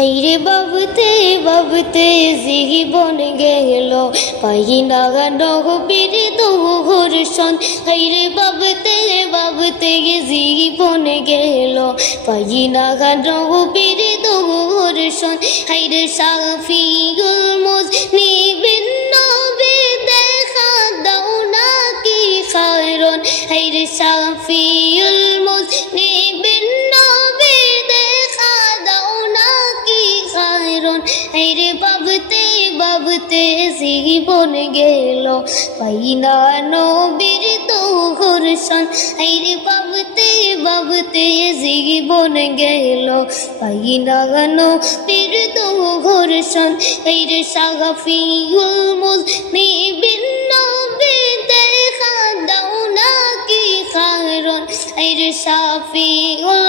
রে বাবুতে বাবুতে জীবন গেল। পাই না নবীর দৌহর্ষণ রে বাবুতে বাবুতে জীবন গেল। পাই না নবীর দৌহর্ষণ রে সাফিগুল মুজ, নিবিন নবী, দেখা দাও না কি খায়রন রে সাফিউল বাবতে জীবন গেল। পাই না নবীর তো ঘর্ষণ রে বাবতে বাবতে জীবন গেল। পাই না নবীর তো ঘর্ষণ রে সাগাফিউল নিবিন নবী, দেখা দাও না কি খায়রন রে সাফিউল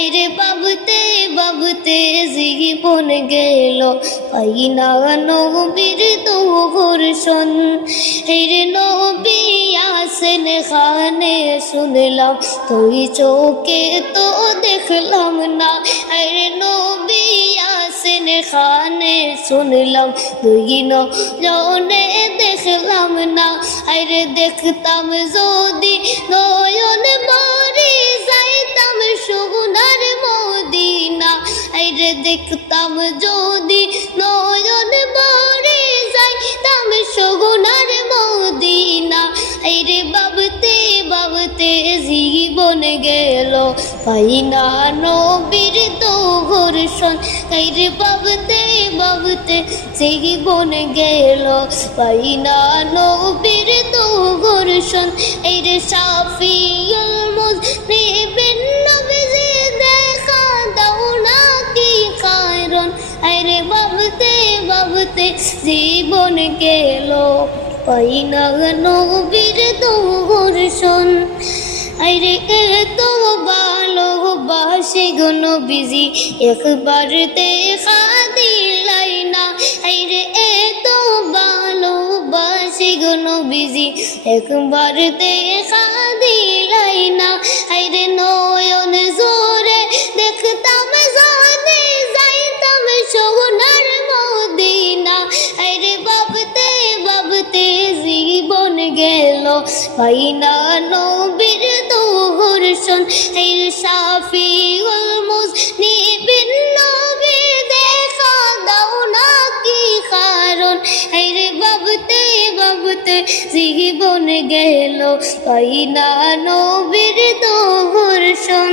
খায়রন রে বাবতে বাবতে জীবন গেল। পাই না নবীর তো ঘর্ষণ রে নবী আসেন খানে শুনলাম, তুই চোখে তো দেখলাম না। রে নবী আসেন খানে শুনলাম দুই নয়নে দেখলাম না। আরে দেখতাম যদি নয়ন মারি দেখতাম যদি নয়ন মারি যাইতাম সুগুনার মদিনা। আরে বাবতে বাবতে জীবন গেল। পাই না নবীর তো ঘর্ষণ। রে বাবতে বাবতে জীবন গেল। পাই না নবীর তো ঘর্ষণ। এই রে আরে বাবতে বাবতে জীবন গেল। পাই না নবীর ঘর্ষণ আরে এত ভালোবাসি গণ বিজি একবার দেখা দিলাই না। আরে এত ভালোবাসি গণ বিজি একবার দেখা গেল। পাই না নবীর তো ঘর্ষণ এই সাফিউল মুজনিবিন নবী দেখা দাও না কি কারণ? এই রে বাবতে বাবতে জীবন গেল। পাই না নবীর তো ঘর্ষণ